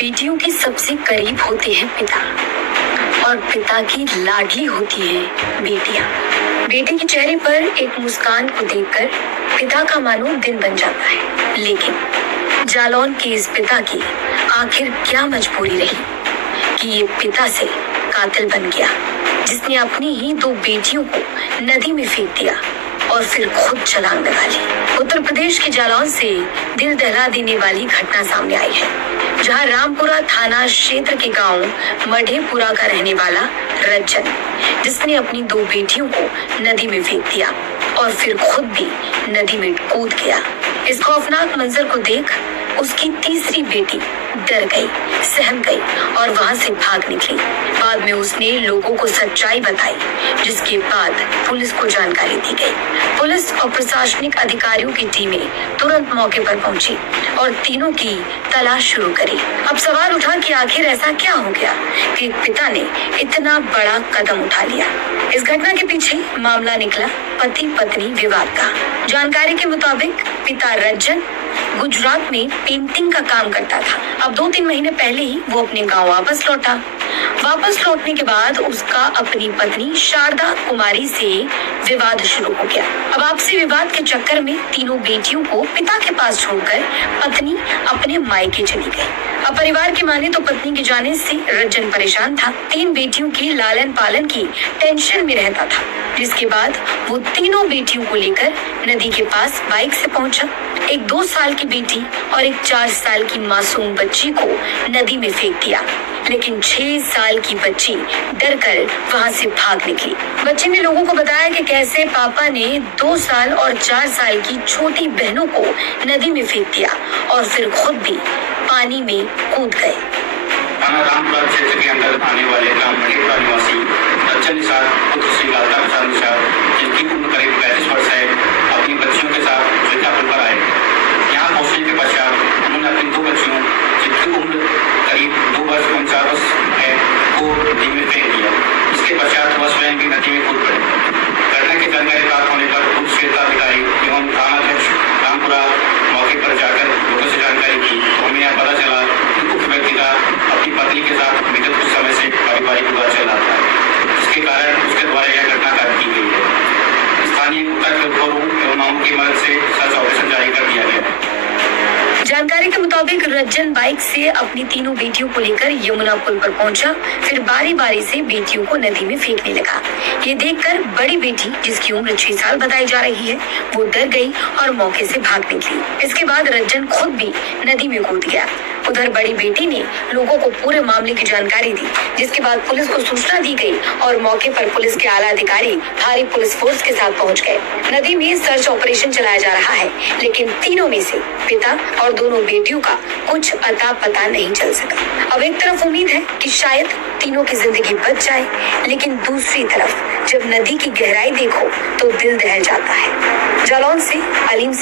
बेटियों के सबसे करीब होते हैं पिता और पिता की लाडली होती है बेटियां। बेटे के चेहरे पर एक मुस्कान को देखकर पिता का मानो दिन बन जाता है। लेकिन जालौन के इस पिता की आखिर क्या मजबूरी रही कि ये पिता से कातिल बन गया, जिसने अपनी ही 2 बेटियों को नदी में फेंक दिया और फिर खुद छलांग लगा ली। उत्तर प्रदेश के जालौन से दिल दहला देने वाली घटना सामने आई है, जहां रामपुरा थाना क्षेत्र के गांव मढ़ेपुरा का रहने वाला रज्जन, जिसने अपनी 2 बेटियों को नदी में फेंक दिया और फिर खुद भी नदी में कूद गया। इस खौफनाक मंजर को देख उसकी तीसरी बेटी डर गई, सहम गई और वहां से भाग निकली। बाद में उसने लोगों को सच्चाई बताई, जिसके बाद पुलिस को जानकारी दी गई। पुलिस और प्रशासनिक अधिकारियों की टीमें तुरंत मौके पर पहुंची और तीनों की तलाश शुरू करी। अब सवाल उठा कि आखिर ऐसा क्या हो गया कि पिता ने इतना बड़ा कदम उठा लिया। इस घटना के पीछे मामला निकला पति पत्नी विवाद का। जानकारी के मुताबिक पिता रज्जन गुजरात में पेंटिंग का काम करता था। अब 2-3 महीने पहले ही वो अपने गांव वापस लौटा। वापस लौटने के बाद उसका अपनी पत्नी शारदा कुमारी से विवाद शुरू हो गया। अब आपसी विवाद के चक्कर में तीनों बेटियों को पिता के पास छोड़कर पत्नी अपने मायके चली गई। अब परिवार की माने तो पत्नी के जाने से रज्जन परेशान था। 3 बेटियों के लालन पालन की टेंशन में रहता था, जिसके बाद वो तीनों बेटियों को लेकर नदी के पास बाइक से पहुंचा। एक 2 साल की बेटी और एक 4 साल की मासूम बच्ची को नदी में फेंक दिया, लेकिन 6 साल की बच्ची डरकर वहां से भाग निकली। बच्चे ने लोगों को बताया कि कैसे पापा ने 2 साल और 4 साल की छोटी बहनों को नदी में फेंक दिया और फिर खुद भी पानी में कूद गए। रामपुरा क्षेत्र के अंदर आने वाले ग्राम मढ़ेपुरा निवासी रज्जन निषाद पुत्र श्री लालता प्रसाद निषाद, जिनकी उम्र करीब 35 वर्ष है, अपनी बच्चियों के साथ जोधापुर पर आए। यहाँ पहुंचने के पश्चात उन्होंने अपनी 2 बच्चियों, जिनकी उम्र करीब 2 वर्ष 49 वर्ष है, को नदी में फेंक दिया। इसके पश्चात वह स्वयं भी नदी में कूद पड़े। घटना की जानकारी प्राप्त होने पर उप क्षेत्राधिकारी एवं थानाध्यक्ष रामपुरा मौके पर जाकर लोगों से जानकारी की तो हमें यह पता चला कि उक्त व्यक्ति का अपनी पत्नी के साथ विगत कुछ समय से पारिवारिक विवाद चल रहा था, जिसके कारण उसके द्वारा यह घटना कार्य की गई है। स्थानीय एवं मामलों की मदद से सर्च ऑपरेशन जारी कर दिया गया है। जानकारी के मुताबिक रज्जन बाइक से अपनी तीनों बेटियों को लेकर यमुना पुल पर पहुंचा, फिर बारी बारी से बेटियों को नदी में फेंकने लगा। ये देखकर बड़ी बेटी, जिसकी उम्र 6 साल बताई जा रही है, वो डर गई और मौके से भाग निकली। इसके बाद रज्जन खुद भी नदी में कूद गया। उधर बड़ी बेटी ने लोगों को पूरे मामले की जानकारी दी, जिसके बाद पुलिस को सूचना दी गई और मौके पर पुलिस के आला अधिकारी भारी पुलिस फोर्स के साथ पहुंच गए। नदी में सर्च ऑपरेशन चलाया जा रहा है, लेकिन तीनों में से पिता और दोनों बेटियों का कुछ अता पता नहीं चल सका। अब एक तरफ उम्मीद है कि शायद तीनों की जिंदगी बच जाए, लेकिन दूसरी तरफ जब नदी की गहराई देखो तो दिल दहल जाता है। जालौन से अलीम